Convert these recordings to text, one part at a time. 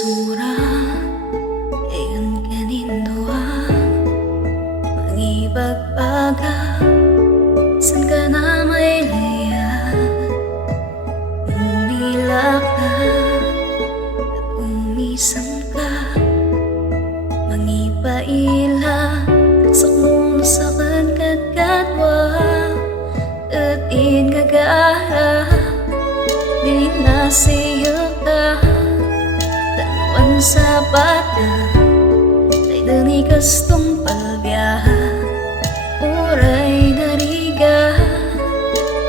basura ayon kanindua mangibagbaga san ka na may layag umila ka at umisam ka mangipaila sakmo sa kadkadwa at ingagara di na siya ka tanwan sa bata ay dani kastong palbiyaha uray nariga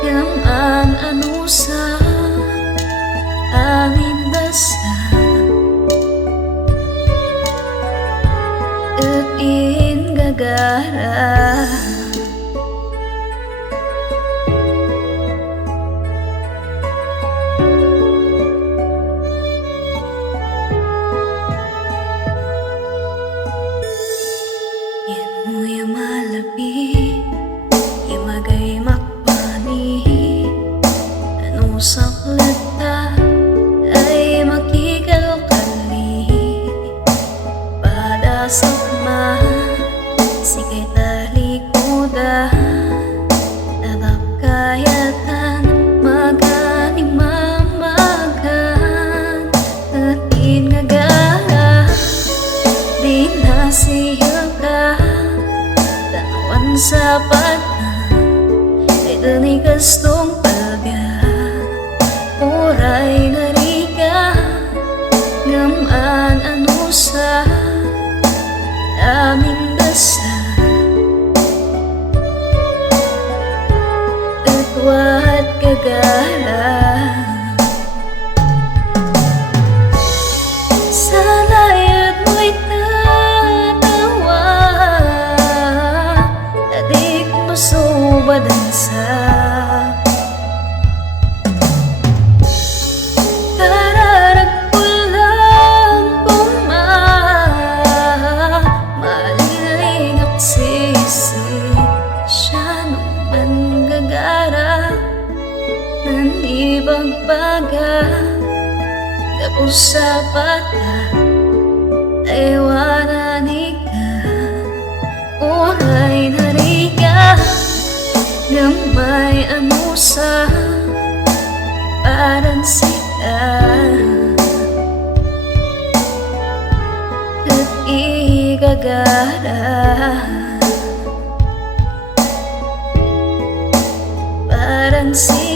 yaman ano sa amin basa at ingagara malabi imagay makpani ano saklat ta ay makikalkali pada sakma sikay talikuda tabak kayatan maganing mamagan at ingagara di na siya ka tanwan sa bata ay dani kastong palbiyaha uray nariga ngaman ano sa aming basa at wat kagala sa layat mo'y badan sa kararag ko lang malilingap sisi siya nung manggagara nanibagbaga tapos sa bata ay wananig ka uray nariga gamay ano sa parang sika at igagara parang sika